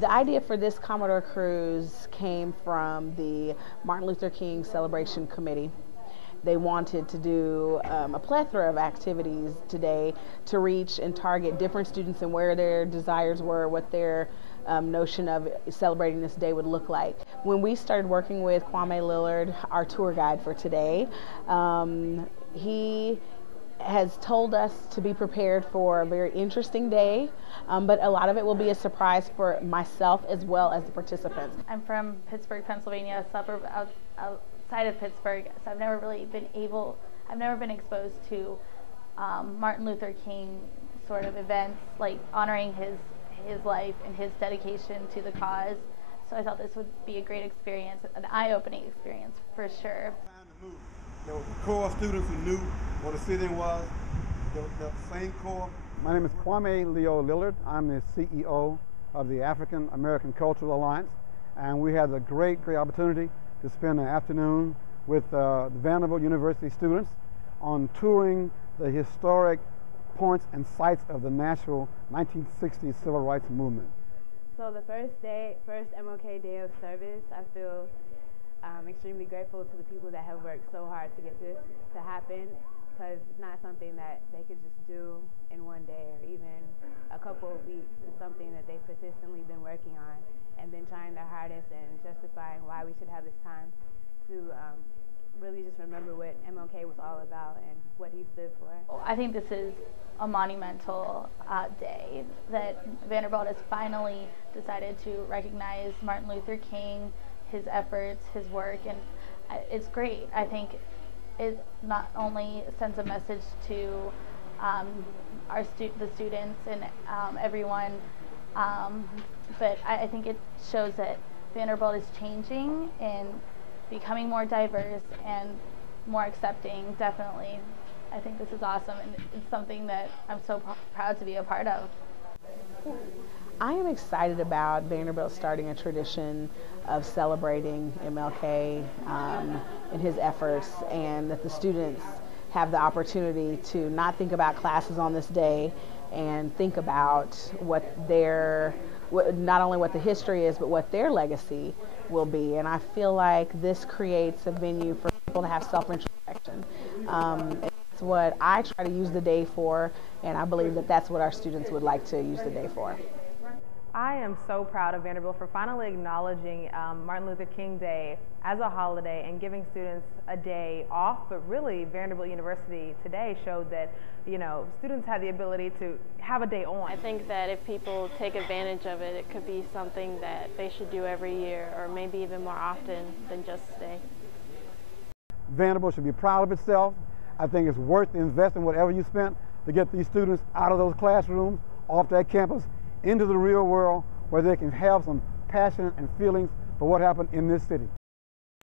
The idea for this Commodore Cruise came from the Martin Luther King Celebration Committee. They wanted to do a plethora of activities today to reach and target different students and where their desires were, what their notion of celebrating this day would look like. When we started working with Kwame Lillard, our tour guide for today, he has told us to be prepared for a very interesting day, but a lot of it will be a surprise for myself as well as the participants. I'm from Pittsburgh, Pennsylvania, a suburb outside of Pittsburgh, so I've never been exposed to Martin Luther King sort of events, like honoring his life and his dedication to the cause. So I thought this would be a great experience, an eye-opening experience for sure. There was a core of students who knew what the city was, the same core. My name is Kwame Leo Lillard. I'm the CEO of the African American Cultural Alliance, and we had a great opportunity to spend an afternoon with the Vanderbilt University students on touring the historic points and sites of the Nashville 1960s Civil Rights Movement. So the first MLK Day of Service, I feel extremely grateful to the people that have worked so hard to get this to happen, because it's not something that they could just do in one day or even a couple of weeks. It's something that they've persistently been working on and been trying their hardest and justifying why we should have this time to really just remember what MLK was all about and what he stood for. I think this is a monumental day that Vanderbilt has finally decided to recognize Martin Luther King, his efforts, his work, and it's great. I think it not only sends a message to the students and everyone, but I think it shows that Vanderbilt is changing and becoming more diverse and more accepting, definitely. I think this is awesome, and it's something that I'm so proud to be a part of. I am excited about Vanderbilt starting a tradition of celebrating MLK and his efforts, and that the students have the opportunity to not think about classes on this day and think about not only what the history is, but what their legacy will be. And I feel like this creates a venue for people to have self-introspection. It's what I try to use the day for, and I believe that that's what our students would like to use the day for. I am so proud of Vanderbilt for finally acknowledging Martin Luther King Day as a holiday and giving students a day off, but really Vanderbilt University today showed that, students have the ability to have a day on. I think that if people take advantage of it, it could be something that they should do every year, or maybe even more often than just today. Vanderbilt should be proud of itself. I think it's worth the investment, whatever you spent, to get these students out of those classrooms, off that campus, into the real world, where they can have some passion and feelings for what happened in this city.